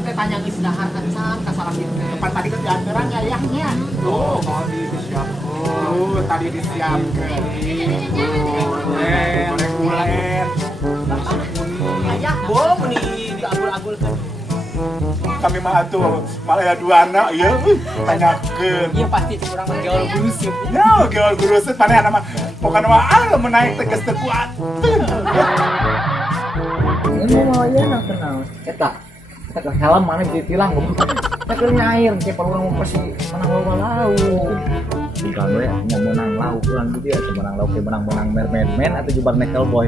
kita tanya isdahar acan kasalah itu. Tempat tadi kan diantaran ayahnya. Tuh, mau disiapkan. Tadi disiapkan. Goreng ulen. Ayah, bom nih diagul-agul kan. Kami mah atuh malah ya dua anak ya tanyakeun. Iya pasti kurang gaul gurusip. Ya gaul guruset mana nama pokoknya mah menaik tegas teu kuat. Ini mau aja nak kenal. Eta ke helm mana bisa tilang ngomong. Kita keur nyair ke orang mau pasti menang loba lauk. Bukan we nya menang lauk ulang gitu ya, menang lauk menang mermaid man atau jubar nekel boy.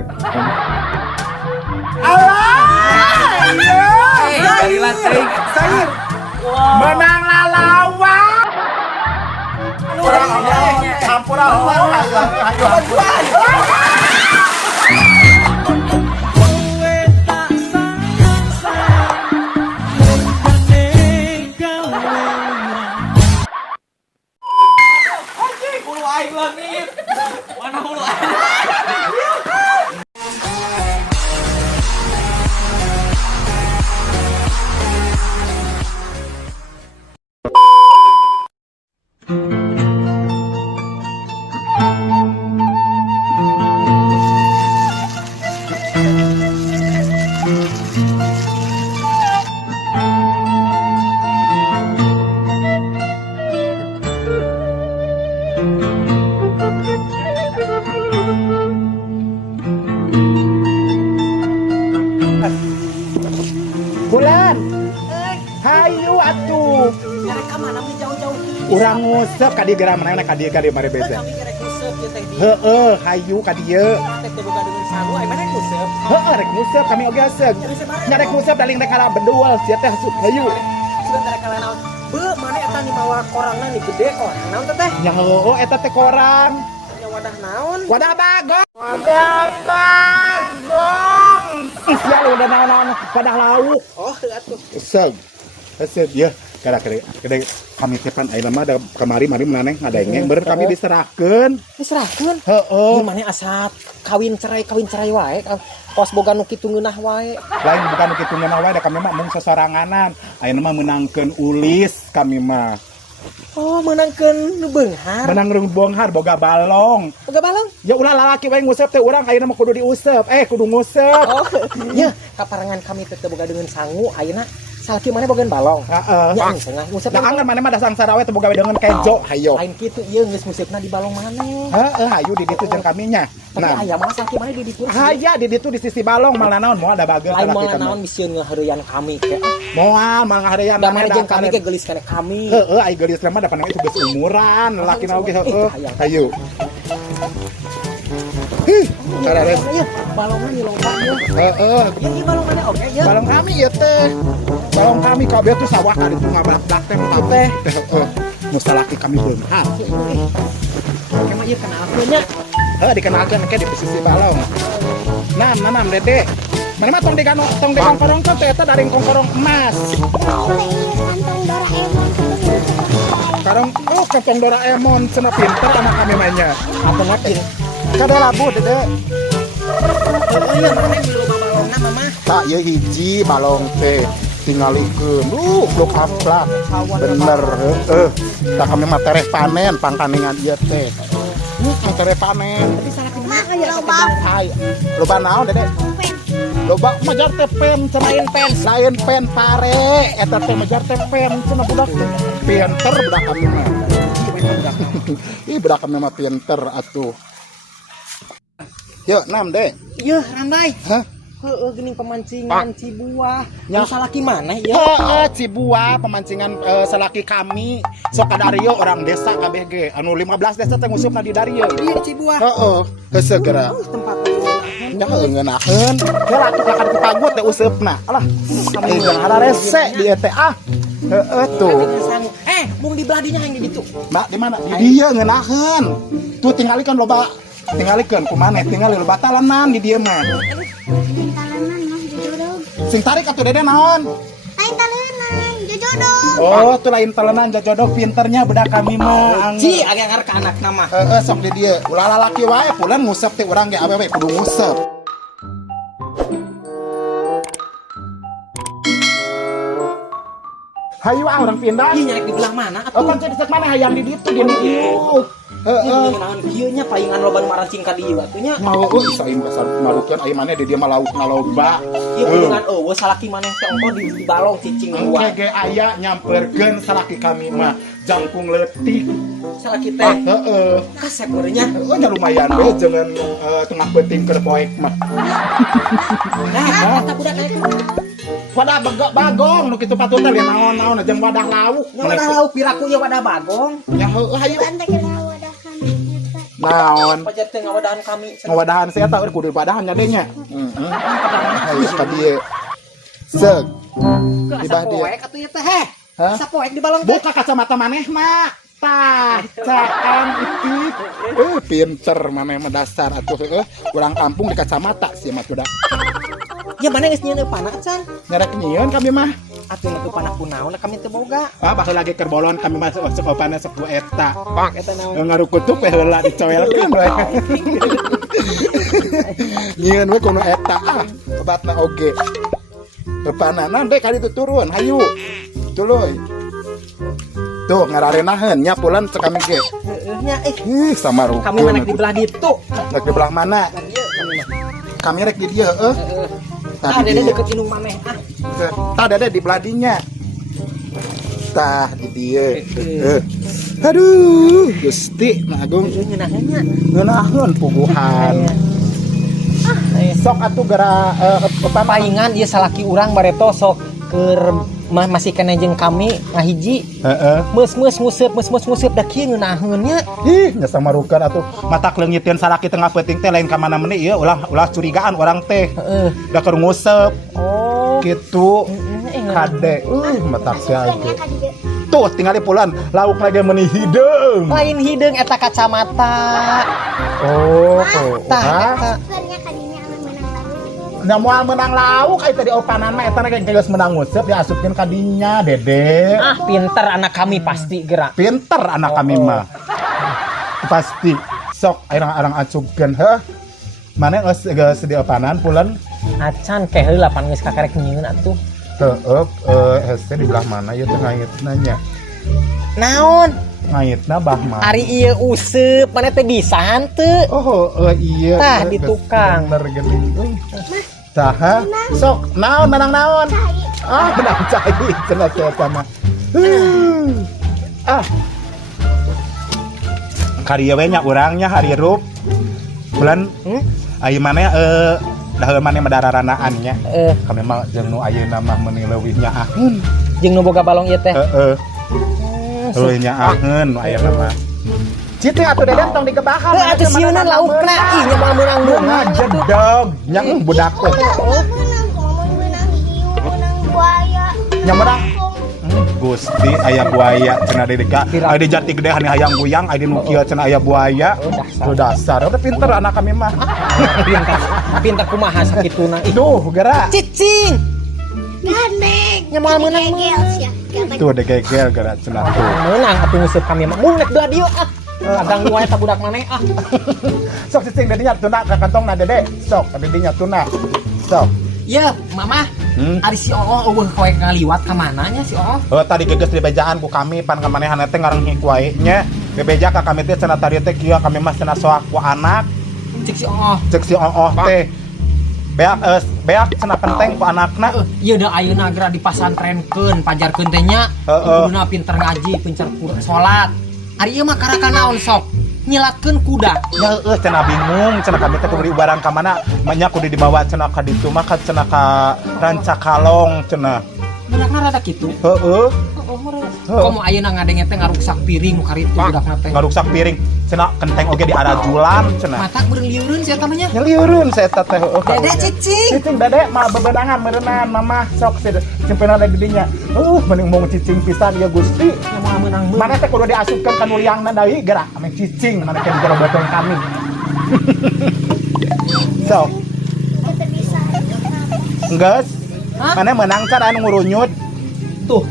Alah. Dari lantai. Sayur. Menang lalawa. Campur apa? Ayo. Mana hulu aing? Bulan. Hayu atuh. Mereka mana mun jauh-jauh. Urang ngusep ka dieu geura mana ka dieu mari beza. Kami kerek ngusep ya teh di. Heueuh, hayu ka dieu. Teh teu boga dengan sangu, ai mana ngusep. Heueuh, rek ngusep kami oge aseg. Nya rek ngusep daling rek kana bedul, sia teh hasut hayu. Sudah tara kala naon. Beu mana eta ni mawa korangna ni gede korang naon teh teh? Nya heueuh eta teh korang. Nya wadah naon? Wadah bagong. Wadah bagong. Sia lu udah naon-naon wadah lauk. Oh, atuh. Aseg. Aseg ya. Kada kami tepan ayeuna mah ada kemari menaneh ngadengeng beureun kami diserahkeun. Diserahkeun? Heueuh. Ieu maneh asa kawin cerai wae. Kos boga nu kitu ngeunah wae. Lain bukan kitu ngeunah wae da kami mah mung sosoranganan. Ayeuna mah menangkeun ulis kami mah. Oh, menangkeun nu beunghar. Menang reung bonghar boga balong. Boga balong. Ya ulah lalaki wae ngusep teh urang ayeuna mah kudu diusep. Kudu ngusep. Oh, nya kaparangan kami teh boga dengan sangu ayeuna salaki maneh boga balong. Heeh. Nya anu tengah ngusep. Da anggar maneh mah da sangsara we teh boga dengan kejo. Hayo. Lain kitu ieu geus ngusepna di balong maneh. Heeh, hayu di ditu jeung kami nya. Tapi aya mah salaki maneh di ditu. Haya di ditu di sisi balong malah naon moal da bageut lain salaki moal naon misieun ngaheureuyan kami teh. Moal mangaharian Da maneh jeung kami ge geulis kana kami. Heeh, ai geulis mah da panang itu geus umuran, laki na oge heueuh. Hayu. Karares. Balongna ni loba nya. Heeh. Ieu balong maneh oge ya. Balong kami ya teh. Balong kami kabeh tuh sawah ka ditu ngablak-blak teh teh. Heeh. Mustalaki kami beunghar. Oke mah ieu kenalkeun nya. Dikenalkeun ke di posisi balong. Nam Dede. Mana mah tong digongkorong teh eta dari kongkorong emas. Kantong Doraemon cenah pinter anak kami mainnya. Apa ngatin? Kada labu Dede. Oh iya maneh di loba balongna mama. Tak ya hiji balong teh tingalikeun. Blok aplak. Bener heueuh. Tak kami mah tereh panen pangkaningan ieu teh. Tereh panen. Tapi salaki mana ya Loba. Hai. Loba naon Dede? Loba majar teh pen lain pen pare eta teh majar teh pen cenah budak pinter budak kami mah. Ih budak kami mah pinter atuh. Yuk, Nam, Dek. Iya, Randai. Hah? Heueuh geuning pemancingan Cibuah. Nya salaki maneh ya? Heeh, Cibuah pemancingan salaki kami. Sok ka Dario orang desa kabeh ge. Anu 15 desa teh ngusupna di Dario. Di Cibuah. Heeh, heuseug geura. Tempat Nya ngeunaheun. Ya atuh kakak di pagut teh usupna. Alah, jeung hararese di teh ah. Heeh tuh. Mung di belah dinya yang di ditu. Mbak di mana? Di dieu ngeunaheun. Tuh tingalikeun loba. Tingalikeun kumaneh tingali loba talenan di dieu mah. Talenan mah jojodog. Sing tarik atuh Dede naon? Lain talenan, jojodog. Oh, tuh lain talenan jojodog pinternya budak kami mah. Ci agar ka anak nama. Heeh, sok di dieu. Ulah lalaki wae pulan ngusep teh urang ge awewe kudu ngusep. Hayu orang pindah. Ieu nyarek di belah mana Oh atuh? kan cek cek mana hayang di ditu di dieu. Ieu ngeunaan kieu nya palingan loban marancing ka dieu atuh nya. Mau bisa ieu dasar marukeun aya mana di dia mah lauk ngaloba. Ieu kudukan eueuh salaki maneh teh ongko di balong cicing luar. Engke ge aya nyamperkeun salaki kami mah jangkung leutik. Salaki teh Heeh. kasep urenya. Nya lumayan we jangan tengah penting keur poek mah. Nah, eta budak aya Wadah bagong nu kitu patut teh naon-naon jeung wadah lauk. nya wadah lauk piraku ye wadah bagong. Ya heueuh hayu. Tante kena wadahan eta. Naon? Pajar teh ngawadahan kami. Ngawadahan saya tak kudu wadahan nya deh nya. Hayu ka dieu. Seug. Dibah dia. Poek atuh ieu teh heh. Hah? Asa poek di balong teh. Buka kacamata manehna. Tah, caan itik. Pinter maneh mah dasar atuh urang kampung di kacamata sih mah budak. Ya mana geus nyieun panah can? Nyarek nyieun kami mah. Atuh nu panah kunaon kami teu boga. Ah bakal lagi kerbolon kami masuk opana 10 eta. Eta naon? Ngarukutup we heula dicoelkeun we. Nyieun we kuno eta obatna oge. Panana deh kali itu turun, hayu. Tuluy. Tuh ngararenaheun nya pulan cek kami ge. Heeh nya Sama rukun. kami mana di belah ditu. Rek di belah mana? Dieu kami mah. Kami rek di dieu heeh. Ah, dede deket indung maneh. Ah, Tah dede di belah dinya. Tah di dieu. Aduh, Gusti Agung ngeunaheun nya. ngeunaheun puguhan. Sok atuh gara Papaingan ieu salaki urang bareto sok keur masih kena jeung kami ngahiji. Heeh. Meus nguseup da kieu ngeunaheun nya. Ih, nya samarukeun atuh mata leungitkeun salaki tengah peuting teh lain ka mana meuni ieu ulah curigaan orang teh. Heeh. Da keur nguseup Oh. kitu. Kade, mata sia Kayaknya ka dieu. tuh tinggal pulan lauk lagi meuni hideung. Lain hideung eta kacamata. Oh, Tah eta. Kayaknya ka dinya anu menang tahu. Nya moal menang lauk ai tadi opanan mah eta geus menang nguseup diasupkeun ka dinya, Dede. Ah, pinter anak kami pasti gerak. Pinter anak kami mah. Pasti sok arang-arang acupkeun heuh. Mana geus di opanan pulan? Acan ke heula pan geus kakarek nyieun atuh. Heuh, hese di belah mana ieu teh ngayitna nya. Naon? Ngayitna bah mah. Ari ieu useup, mana teh bisa hanteu. Oh, iya. Tah, di tukang. Bener geuning euy. Tah, ha? Sok, naon menang naon? Ah, menang cai cenah eta mah. Ah. Karya we nya urangnya hari rup. Bulan ayeuna mana daheun mana madararanaan nya. Kami mah jeung nu ayeuna mah meuni leuwih nyaaheun. Jeung nu boga balong ieu teh. Heeh. Leuwih nyaaheun nu ayeuna mah. Citi atuh deden tong digebahan. Heuh atuh sieuna laukna ih nya moal meunang meunang jedog nya budak teh. Menang hiu, menang buaya. Nya menang. Gusti aya buaya cenah di deka. Aya di jati gede hani hayang guyang, aya di nu kieu cenah aya buaya. Dasar. Udah pinter anak kami mah. Pinter kumaha sakituna ih. Duh, gerak. Cicing. Gandeng. Nya moal meunang Gegel sia. Tuh degegel gerak cenah tuh. Meunang atuh nguseup kami mah. Mun nek belah dieu ah. Agang wae ta budak maneh ah. Sok cicing dedinya tuna ka kantongna Dede. Sok dedinya tuna. Sok. Ya, mama. Ari si Oo eueuh koe ngaliwat ka mananya si Oo? Oh tadi geges di bejaan ku kami pan ka manehan teh ngarenghik wae nya. Bebeja ka kami teh cenah tadi teh kieu kami mah cenah soak ku anak. Cek si Oo. Cek si Oo teh. Beak cenah penteng ku anakna. Ieu da ayeuna geura dipasantrenkeun, pajarkeun teh nya. Kuduna pinter ngaji, pinter salat. Ari ieu mah karaka naon sok? Nyilatkeun kuda. Ya cenah bingung cenah kami teh kudu barang ka mana nya kudu dibawa cenah ka ditu mah ka cenah ka Rancakalong cenah. Budakna rada kitu. Heeh. Komo ayeuna ngadenge teh ngaruksak piring karitu budakna teh. Ngaruksak piring cenah kenteng oge di arajulan cenah. Mata beureung liureun sia eta mah nya. Nyeliureun saya eta teh heueuh. Dede cicing. Cicing Dede mah bebenangan meureunaan mamah sok cimpenan ada di dinya. Mending mung cicing pisan ya Gusti. Nya moal meunang Mana teh kudu diasupkeun ka nu liangna deui gerak ame cicing mana teh dijero botol kami. Sok, Kita bisa. geus. Hah? Mana menang can anu ngurunyut. Tuh.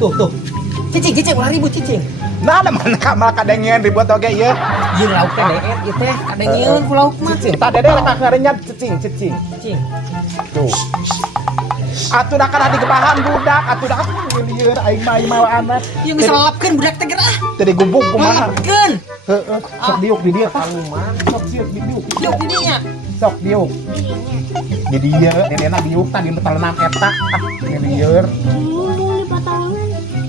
Cicing ulah ribut cicing. Nah, mana kamal kadengeun ribut oge ieu. Ieu lauk teh deet ieu teh kadengieun ku lauk mah. Tah Dede rek ngarenyat cicing. Cicing. Tuh. Atuh dah kana digebahan budak, atuh dah lieur aing mah anak. Yang bisa lalapkeun budak teh gerah. Tadi gubuk kumaha? Lalapkeun. Heeh. Sok diuk di dieu kaluman. Sok sieu di diuk. Yuk didinya. Sok diuk. Di dieu, dedena diuk tadi telenam eta. Ah, di lieur. Mumpung di potongan.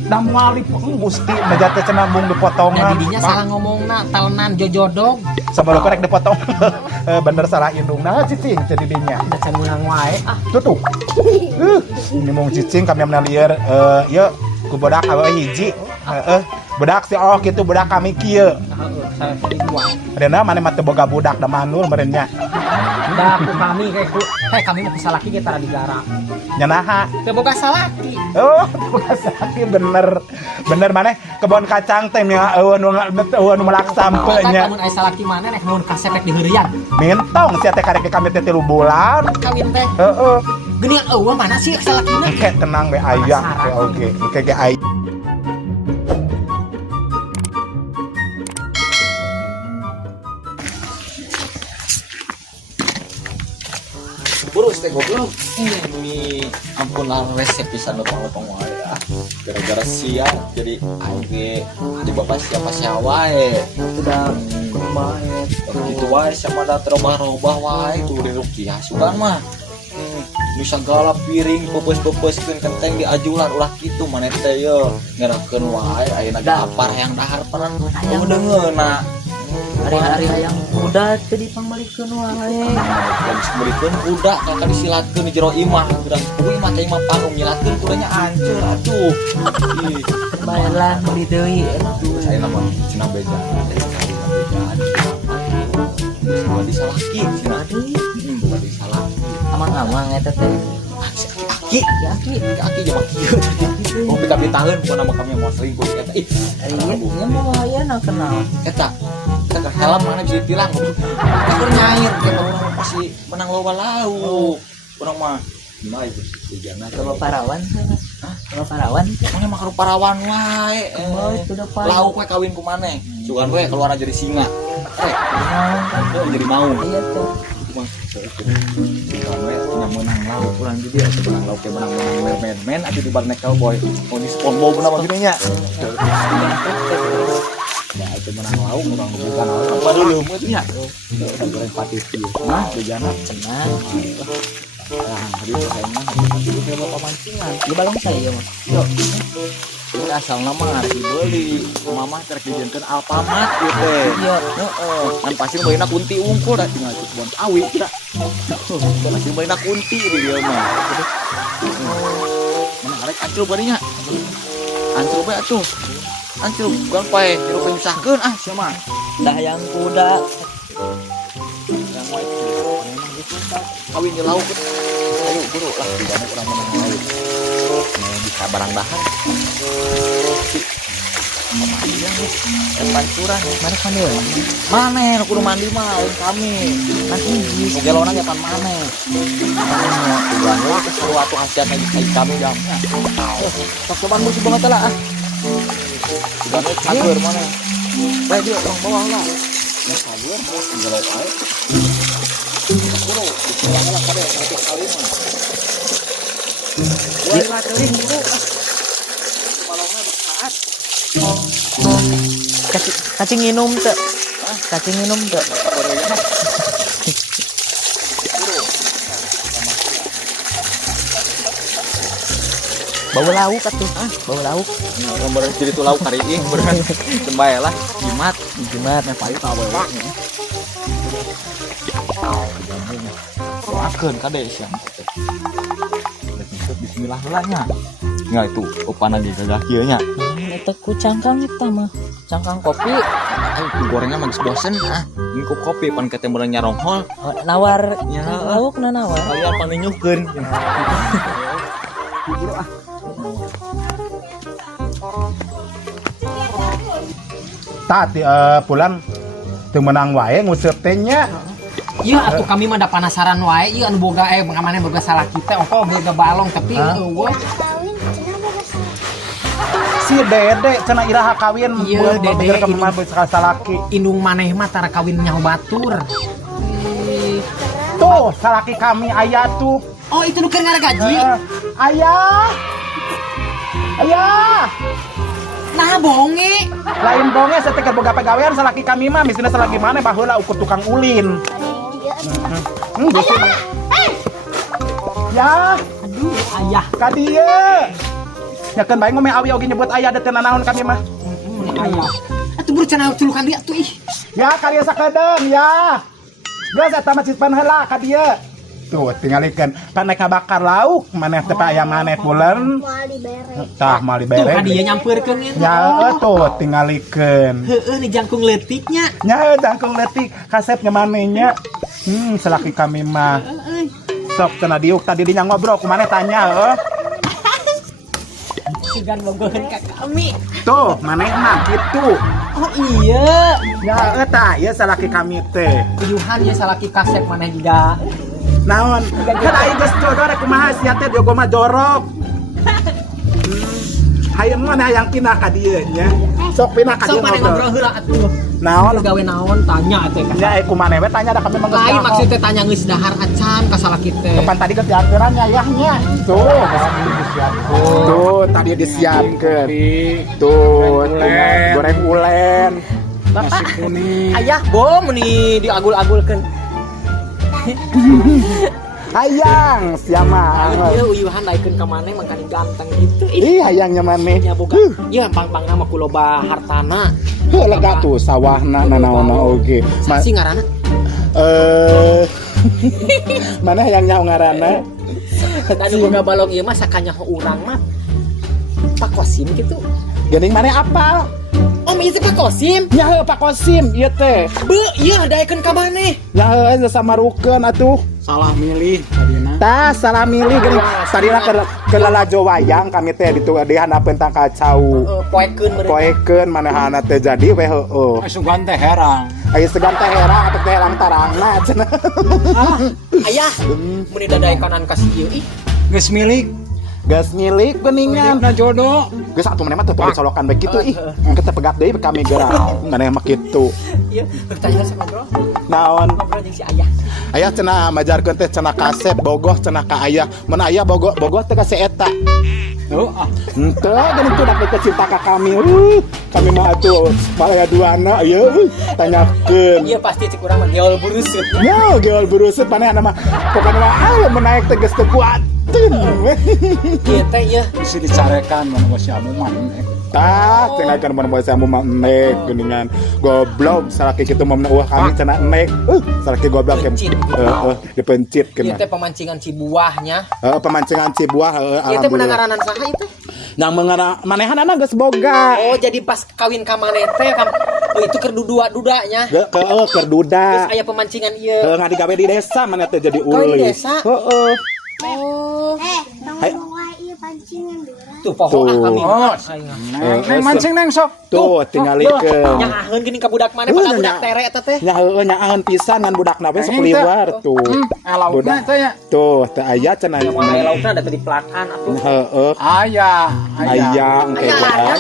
Da moal Gusti meja teh cenah mung dipotongan. Dan didinya salah ngomongna talenan jojodog. Sabaloh korek dipotong. Bener salah indungna cicing teh didinya. Da can meunang wae. Tuh. Ini mung cicing kami amna lieur ieu ku budak awewe hiji. Heeh. Budak si oh kitu budak kami kieu. Heeh, saya di dua. Adeuna maneh mah teu boga budak da manul meureun nya. Da ku kami kayak ku. Kami mau kusalaki ge tara digara. Nyanaha. Teu boga salaki. Oh, sakit bener. Bener maneh kebon kacang teh nya eueuh nu melak sampe nya. Lamun aya salaki maneh rek nuhun kasepek di heurian. Mintong sia teh karek kami teh 3 bulan. Kawin teh. Heeh. Geuningan eueuh mana sih salakina? Kayak tenang be aya teh oge. Kayak aya. Burus teh goblok. Ini ampun lah resep pisan lopang-lopang wae ah. Gara-gara sia jadi angge di bapak siapa wae. Udah main gitu wae sama da terobah-robah wae tuh di rukiah sugan mah. Nu sagala piring pepes-pepeskeun kenteng diajulan ulah kitu maneh teh ye ngerakeun wae ayeuna gapar hayang dahar peran deungeuna. Hari-hari yang muda tadi pambalikeun wae. Geus beurekeun budak kakak disilatkeun di jero imah geurang kuwi imah teh imah panggung nyilatkeun kudanya hancur atuh. Ih, Bayalah beli deui. saya nama cenah beja. Bukan disalaki cenah deui. Bukan disalaki. Amang-amang eta teh. Aki, aki jeung kieu. Kopi kami taheun bukan nama kami mau selingkuh eta. Ih, Ieu mah aya na kenal. eta helm mana bisa ditilang keur nyair ke orang pasti menang loba lauk urang mah gimana itu tujuanna Coba parawan. Coba parawan. mana mah parawan wae Oh, itu udah parawan. lauk we kawin ku maneh sugan we keluar jadi singa jadi mau Iya tuh. sugan we nya menang lauk urang jadi atuh menang lauk ke menang men atuh di bar nek cowboy mau di SpongeBob na mah nya ya itu menang lauk urang bukan lauk apa dulu itu nya goreng patis ieu nah bejana Tenang. nah hari itu saya mah itu ke bapak mancingan Di balong saya mah. ini asal nama harus dibeli mama trek dijengkeun Alfamart gitu Iya. heeh kan pasti baeuna kunti ungkul da tinggal cukup awi kita pasti baeuna kunti di dia mah mana arek ancul barinya ancul bae atuh ancul gang pae jero pemisahkeun ah sia mah Dah yang kuda. yang wae memang gitu kawin di lauk ayo buru lah di mana urang menang lauk bisa barang bahan yang pancuran Mana pandeun? mana kudu mandi mah lain kami Nanti hiji. oke lo nanya pan mana tujuan lo ke sesuatu khasiat lagi kayak kami jamnya sok coba musuh banget lah ah tujuan lo cagur mana baik dia orang bawah lah yang cagur tinggal lo air buru pulang lah pada satu kali mah boleh lah kering buru malongnya bersaat Cacing minum teu. Cacing minum teu. Bau lauk atuh. Bau lauk. nomor jadi tuh lauk hari ini beran sembaya lah jimat Jimat. yang paling tahu ya doakan kade siang bismillah lah nggak itu upana di gagah kieu nya Eta ku cangkang eta mah. Cangkang kopi. itu gorengnya mah geus bosen ah ini ku kopi pan kete beurang nyaronghol Nawar. Ya. Lauk na nawar. kalian pan nyukeun Tadi pulang teu menang wae nguseup teh nya. Iya atuh kami mah da penasaran wae ieu anu boga maneh boga salaki teh ongko boga balong tapi eueuh Kawin, cenah boga Si Dede cenah iraha kawin Iya, Dede, ke mah salaki. indung maneh mah tara kawin nyaho batur. Tuh salaki kami aya tuh. Oh itu nu keur ngaragaji. Ayah. Ayah. Nah bonge. Lain bonge seteker boga pagawean salaki kami mah misina salaki mana baheula ukur tukang ulin. Ayah. Ya. Aduh ayah. Ka dieu. Nyakeun bae ngomeh awi oge nyebut ayah deuteu nanaon kami mah. Ayah. Atuh buru cenah culukan dia tuh ih. Ya kalian sakedeung ya. Geus eta mah cicpan heula ka dieu. Tuh tinggalikeun pan naik bakar lauk maneh teh aya maneh pulen. Mau dibere. Tah mal Tuh dibere. ka dia nyampeurkeun nya. Ya tuh tinggalikeun. Heeh nih jangkung leutiknya. Nya jangkung letik kasep nyamanenya. Selaki kami mah. Sok cenah diuk tadi dinya ngobrol ku maneh tanya Segan bogoheun ka kami. Tuh maneh mah gitu. Oh iya. Ya eta ieu salaki kami teh. Uyuhan ya salaki kasep maneh juga. Naon? Kan aing geus jodoh rek kumaha sia teh jogo mah jorok. Hayeun mah hayang pindah ka dieu nya. Sok pindah ka dieu Sok maneh ngobrol heula atuh. Naon? Gawe naon tanya teh ka. Ya kumaha we tanya da kami mah geus Lain nyaho. maksud teh tanya geus dahar acan ka salaki teh. Depan tadi geus diaturan ayahnya. Tuh, tuh tadi disiapkeun. Tuh, goreng ulen. Nasi kuning. Ayah bom nih diagul-agulkeun. Hayang siama. Ieu uyuhan naikeun ka maneh mangkani ganteng gitu. Ih hayangnya maneh. Nya boga. Ieu pang-pangna mah kuloba hartana. Heuh lega tuh sawahna nanaonna oge. Si ngaranna? Mana hayang nyaho ngaranna? Tadi boga balong ieu mah sakanyaho urang mah. Pak Kosim gitu. Geuning maneh apal? Om ieu teh Pak Kosim. Nya heuh Pak Kosim ieu teh. Beu ieu daekeun ka maneh. Nya heuh samarukeun atuh. Salah milih tadina. Tah salah milih geuning. Tadina keur lalajo wayang kami teh ditu dihandapeun tang kacau. Poekeun meureun. Poekeun manehana teh jadi we heueuh. Sugan teh herang. Aya segan teh herang atuh teh herang tarangna cenah. Ayah, meni dadaekanan ka si ieu ih. Geus milik. Gas milik geuningan. Hidupna jodoh. Geus atuh maneh mah teu dicolokan bae kitu ih. Engke teh pegat deui kami geura. Maneh mah kitu. Ieu bertanya sama bro. Naon? Ngobrol jeung si Ayah. Ayah cenah majarkeun teh cenah kasep bogoh cenah ka ayah. Mun aya bogoh teh ka si eta. Oh, Henteu geuning teu dapat cinta ka kami. Kami mah atuh malaya duana ieu tanyakeun. Ieu pasti cik urang mah geol burusut. Ya, geol berusut maneh mah pokona mah menaik teh geus teu kuat. Ieu teh ieu. bisa dicarekan mana bos amu mah. Tah, cenah kan mun bahasa amu mah enek geuningan. Goblok salaki kitu mah wah kami cenah enek. Salaki goblok ke dipencit Ieu kena. teh pemancingan si buahnya. Pemancingan ci buah Ieu teh meunang alhamdulillah. ngaranan saha ieu teh? Yang mengarah manehanana geus boga. Oh, jadi pas kawin ka maneh teh itu keur dudua-dudanya. Keur duda. Terus aya pemancingan ieu. Ngadigawe di desa mana teh jadi Kawin uli. di desa? Heeh. Oh, Hai. Tong bawa ieu pancingan dura. tuh poho Tuh. kami. Oh, neng mancing neng sok. Tuh tinggalikeun. Nyahaeun geuning ka budak maneh Heuh, pada budak nya. tere eta teh. Nya heueuh nyaeun pisan ngan budakna we Nah, sepeliwar tuh. Laukna teh ya. Tuh teh aya cenah. Yang mau aya laukna ada tadi pelakan atuh. Heeh. Ayah, Aya engke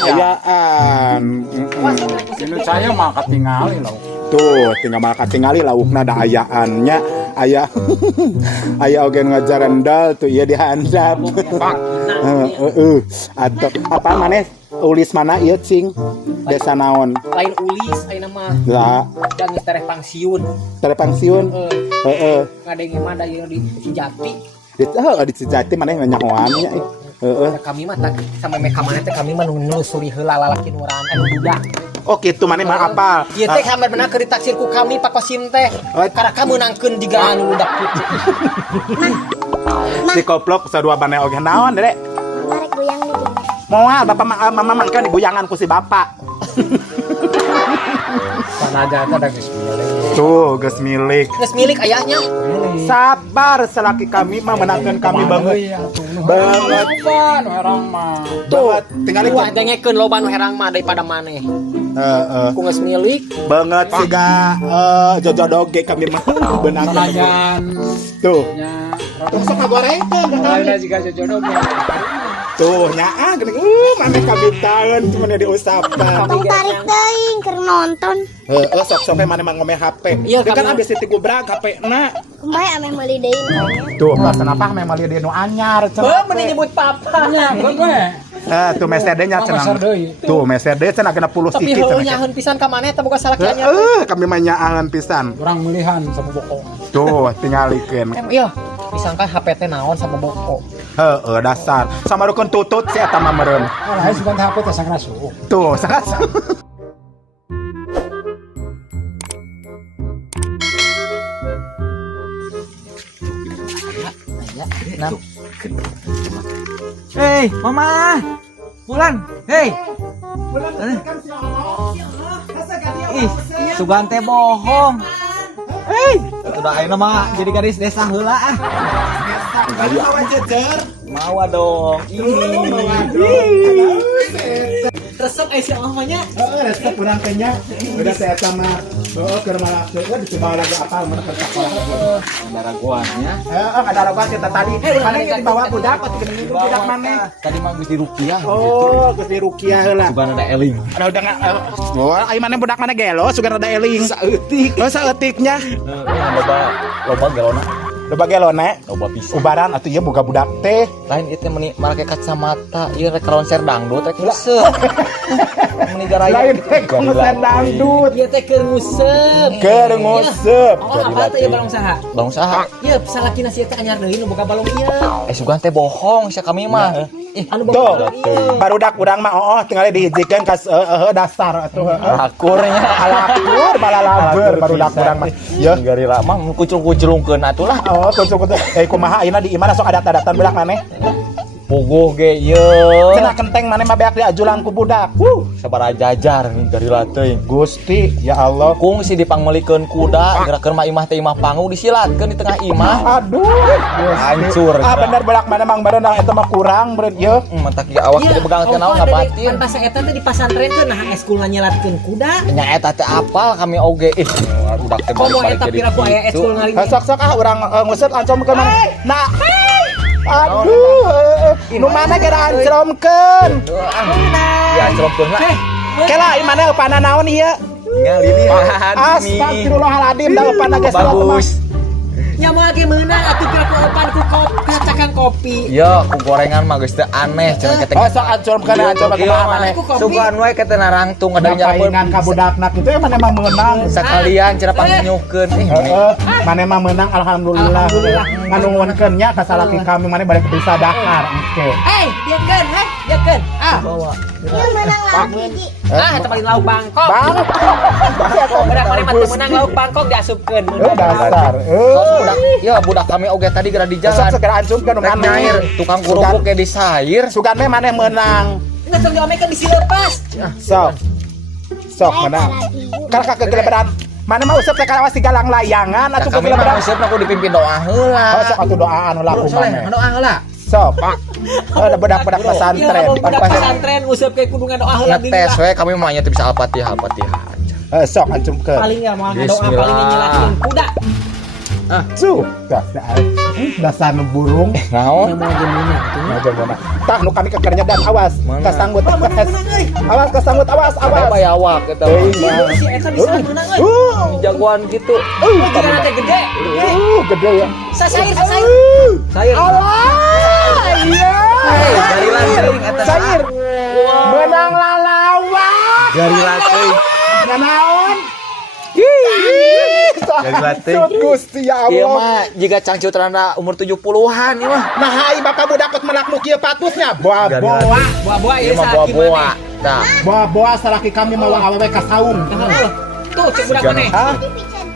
ayaan. Ini saya mah ketinggali lauk. Tuh tinggal malah katingali laukna da ayaannya. Aya aya oge ngajaran dal tuh ieu dihandap. Heeh. Atau apa maneh ulis mana ieu cing? Desa naon? Lain ulis ayeuna mah. Lah, Dan geus tereh pangsiun. tere pangsiun. Heeh. Ngadenge mah da ieu di Cijati. Di Cijati maneh nyahoannya. Heeh. Da kami mah tak sampai meka maneh teh kami mah nu nelusuri heula lalaki nu urang anu budak. Oh kitu maneh mah apal. Ieu teh sampe benar keur ditaksir ku kami Pak Kosim teh. Karena kamu nangkeun jiga anu budak kitu. Si koplok sadua maneh oge naon, Dek? Tarik goyang nih gini. Moal bapak mama mangka digoyangan ku si bapak. Panaja teh da geus milih. Tuh, geus milik. Geus milik ayahnya. Sabar selaki kami mah menangkan kami banget. Banget. Pan herang mah. Tuh, tinggal Wah, ikut. dengekeun loba nu herang mah daripada maneh. Ku geus milik. Banget siga jojo doge kami mah benang. Panajan Tuh. nya. Sok ngagoreng teh. Lainnya juga jodoh. Tuh nyaa gini maneh kabitaan cuma diusapkan. Tong tarik teuing keur nonton. Sok maneh mah ngomeh HP. Iya, Dia kan karena- abis ditigubrak HP-na. Kumaha ameh meuli deui monyet. Tuh, kenapa memang dia nu anyar cenah. mending nyebut papa. Tuh mesede-nya cenah. Tuh mesede cenah kena puluh Tapi sikit heuh cenah. nyaheun pisan ka maneh teh boga salaki anyar. Kami mah nyaan pisan. Orang melihan sama bokong. Tuh, tingalikeun. Iya, disangka HP teh naon sama boko. Dasar. Sama rukun tutut si eta mah meureun. Lain sugan HP teh sangna suh. Tuh, sangat. Hei, mama. Pulang. Hei. Ih, sugan teh bohong. Hei, udah ayeuna mah jadi gadis desa heula ah. Mawa dong. Resep si mamanya. Resep urang teh nya. Udah saya sama keur malah dicoba lagi apa mana keur sekolah. Ada raguannya. Ada raguan kita tadi. Mana yang dibawa budak pati geuning budak maneh. Tadi mah geus di rupiah. Geus di rukiah heula. Sugan ada eling. Ada udah enggak. Ai maneh budak mana gelo sugan ada eling. Saeutik. Saeutiknya. Loba gelona. Loba gelona. Loba pisan. Ubaran atuh ieu boga budak teh. Lain itu meni make kacamata, ieu rek konser dangdut rek nguseup. Meni garaya. Lain teh konser dangdut. Ieu teh keur nguseup. Keur nguseup. Oh, apa teh ieu balong saha? Balong saha? Ieu salakina si eta anyar deui nu boga balong ieu. Sugan teh bohong sia kami mah. Anu Tuh, boga balong ieu. barudak urang mah tinggal dihijikeun ka dasar atuh. Akurnya. Alakur balalaber barudak urang mah. Ya. Gari lama kucul-kuculungkeun atulah. Oh, kucuk-kucuk. Kumaha ayeuna di imana sok adat-adatan budak maneh? Puguh ge ieu. Cenah kenteng maneh mah beak diajulan ku budak. Sabaraha jajar gari teuing. Gusti, ya Allah. Kung si dipangmelikeun kuda, gerakeun mah imah teh imah pangu disilatkeun di tengah imah. Aduh, Hancur. bener budak maneh mang berenang eta mah kurang beureun ieu. Mentak ge awak teh begangkeun naon ngabatin. Pan pas eta teh di pasantrenkeun nah eskulna nyelatkeun kuda. Nya eta teh apal kami oge. Budak teh Komo eta piraku aya eskul ngaring. Sok-sok urang ngusut ancom ke maneh. Nah. Aduh, nu mana gara ancromkeun. Ya ceromkeun lah. Kela ieu maneh upana naon ieu? Ngali nih. Astagfirullahaladzim, dah upana geus Bagus. Nya mah ge meunang atuh piraku opan ku kopi, cakang kopi. Ya, ku gorengan mah geus teu aneh cenah keteng. Oh, sok ancromkeun kumaha maneh. Sugan we keteu narangtung ada Ngapaingan ka budakna kitu maneh mah meunang. sekalian cenah panginyukeun. Maneh mah meunang alhamdulillah. Nganuhunkeun nya ka salaki kami maneh balik bisa dakar. Oke. Dieukeun, dieukeun. Bawa. Ieu menang lauk hiji. Eta paling lauk Bangkok. Bang. Budak maneh mah teu meunang lauk Bangkok diasupkeun. Dasar. Budak kami oge tadi gara di Sok jalan. segera ancumkeun Rek nyair, maneh. tukang kerupuk ge disair. Sugan meh maneh meunang. Nggak sok diomekeun bisi leupas. Sok menang. Karena kegeleberan mana mah usap teh kalawas galang layangan atuh Kami mah kegeleberan. useup aku dipimpin doa heula. Sok atuh doaan heula ku maneh. Doa heula. Sok. Ada budak-budak Iya, pesantren. budak pesantren nguseup ke kudungan doa heula Ngetes we kami mah nya teu bisa Al-Fatihah. Sok ancumkeun. paling ya mau doa Bismillah. paling nyelatkeun kuda. Dasar nu burung. Naon? Mau gemeuna atuh. Aja mana. Tah nu kami kekernya dan awas. Mana? Kasanggut. Menang euy. Awas kasanggut awas. Apa ya awak eta mah. Si eta bisa menang euy. Jagoan gitu. Jika nanti gede. Gede ya. Sasair. Sair. Iya. Dari lanting eta. Sair. Menang lalawak. Dari lanting. Naon? Dari lanting. Gusti ya Ieu Allah. mah jika cangcut randa umur 70-an ieu mah. Nah, hai bapak budak melakmu kieu patutnya. Boa-boa. Buah-buah Ieu ieu mah salaki boa-boa. maneh. Tah. Boa-boa salaki kami mau awewe ka saung. Tuh cek budak maneh. Hah? Di pican.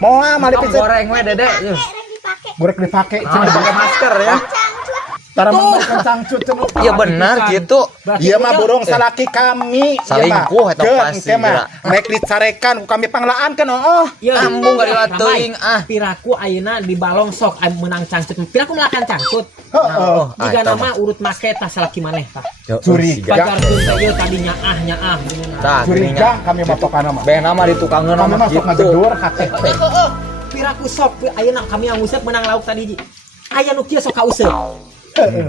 Moal mali Tong picet. goreng we Dede. Rek dipake. Gorek dipake. Ah, pakai masker ya. Cangcut. Tara mangkeun cangcut cenah. Iya benar gitu. Ieu mah burung salaki kami. Salingkuh eta pasti, mah. Rek dicarekan ku kami panglaankeun Iya. Ambung gak dilateuing, ah. Piraku ayeuna di balong sok menang cangcut. Piraku melakan cangcut. Heeh. Jika nama urut make tah salaki maneh tah. Curiga. Pacarkeun teh ieu tadi nyaah. Tah, Curiga kami mapokana mah. Beh nama di tukangeun Kami mah masuk gitu. ngagedur KTP. Piraku sok ayeuna kami yang nguseup menang lauk tadi. Aya nu kieu sok kauseup.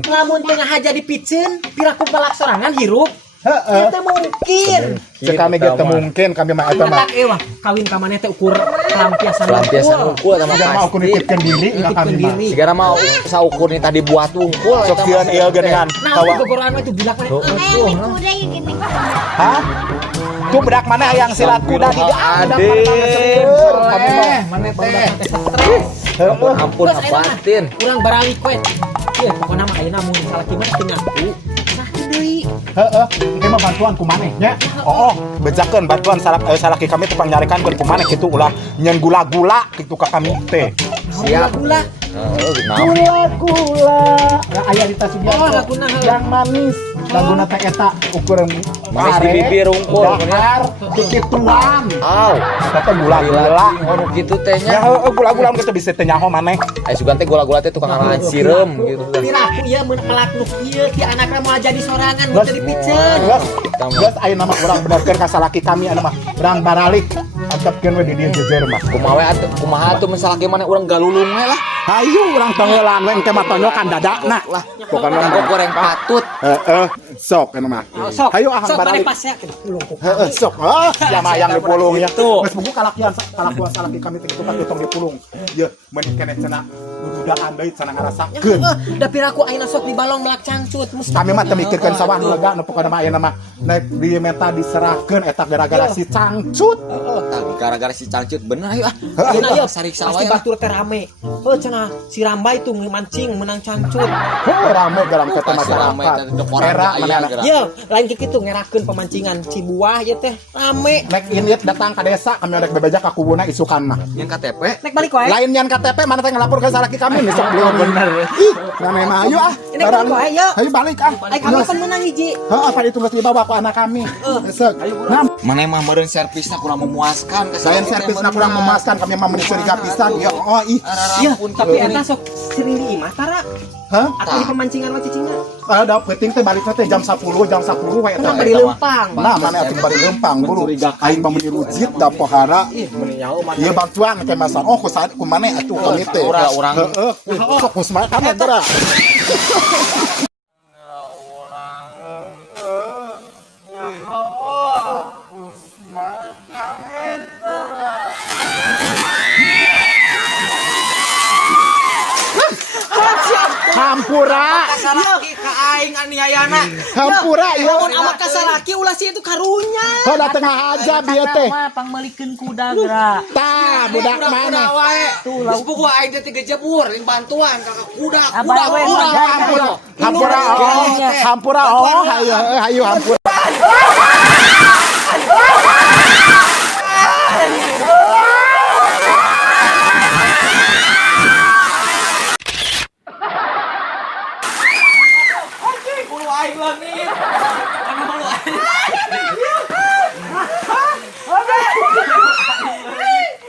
Lamun tengah aja dipicen, piraku balak sorangan hirup. Heeh. Itu mungkin. Cek kami gitu mungkin kami mah eta mah. Matak ewa, kawin ka maneh teh ukur lampiasan Lampiasan unggul sama Jangan mau aku pasti. nitipkeun diri enggak kami mah. diri. Sigara mau saukur nih tadi buat unggul. Sok sieun ieu geuningan. Nah, Kawa. gogoroan itu bilak maneh. Naik kuda ya gini. Hah? Tuh bedak mana yang silat kuda di Ade. Kami mah. Maneh teh stres. Ampun apatin. Urang baralik we. Ieu pokona mah ayeuna mun salaki mah teu ngaku. Nah, deui. Heeh, ieu mah bantuan ku maneh nya. Oh, bejakeun bantuan salaki kami teu pangyarikeun ku maneh kitu ulah nyen gula-gula kitu ka kami teh. Siap. Gula. Gula-gula. Nah, aya di tas Oh, laguna heula. yang manis. Laguna teh eta ukuran Manis di bibir unggul. dahar titituan. Aw. Eta teh gula-gula. Ngono gitu Ya tehnya. gula-gula kita bisa teh nyaho maneh. Aya sugan teh gula-gula teh tukang ngaran sirem gitu. Piraku ieu mun melaknuk ieu ti anakna mau jadi sorangan mun teu dipiceun. Geus ayeuna mah urang benerkeun ka salaki kami anu mah urang baralik. Antepkeun we di dieu jejer mah. Kumaha atuh misalnya mana urang galulung we lah. Hayu urang tonggolan we engke mah tonyokan dadakna. Lah, Pokona kanggo goreng patut. heeh sok anu mah. Sok. Hayu ahang Sok maneh baralik. pas ya pulung ku. Heeh sok. Ya mah yang dipulungnya. Tuh. Geus buku kalakian salaki kami teh kitu katutong dipulung. Ieu meuni keneh cenah dudaan deui cenah ngarasakeun. Da piraku ayeuna sok di balong melak cangcut mesti. Kami mah teu mikirkeun sawah nu lega nu pokona mah ayeuna mah naik di meta diserahkeun eta gara-gara si cangcut. Tadi gara-gara si cangcut bener ayo ah. Ayeuna ieu Sarik pasti sawah ya. batur teh rame. Heuh cenah si Rambai tuh mancing menang cangcut. Rame dalam kata Pasti rame, masyarakat. dan orang Era aya mana gerak. Iya, lain kitu ngerakeun pemancingan Cibuah ieu teh rame. Nek init datang ke desa kami ada bebejak ka kubuna isukan mah. Yang KTP Nek balik wae. Lain yang KTP mana teh ngelapor ke salaki kami nih sok belum bener. Ih, mana mah ayo ah. Ini kan gua, ayo. Ayo balik ah. Ai kami kan menang hiji. Heeh, apa itu geus dibawa ku anak kami. Esek. Nah, mana emang meureun servisnya kurang memuaskan. lain servisna kurang memuaskan kami mah mencuriga pisan. Ya oh ih. Iya, tapi eta sok sering di imah tara. Hah? Atau di pemancingan mah cicingna. Ada penting teh baliknya teh jam 10 we eta. Kan bari lempang. Nah, mana atuh bari lempang buru. Aing mah meuni rujit da pohara. Iya bantuan ke masa. Oh, ku saat ku maneh atuh kami teh. Urang. Heeh. Sok ku semangat kami dora. Hampura. Salaki ka aing aniayana. Hampura ieu. Lamun amat kasalaki ulah si itu karunya. Heuh tengah aja bieu teh. Pangmelikeun kuda geura. Tah budak mana? Geus buku aing teh tiga jebur ring bantuan ka kuda. Abah we Hampura. Hampura oh. Hampura oh. Hayu hampura.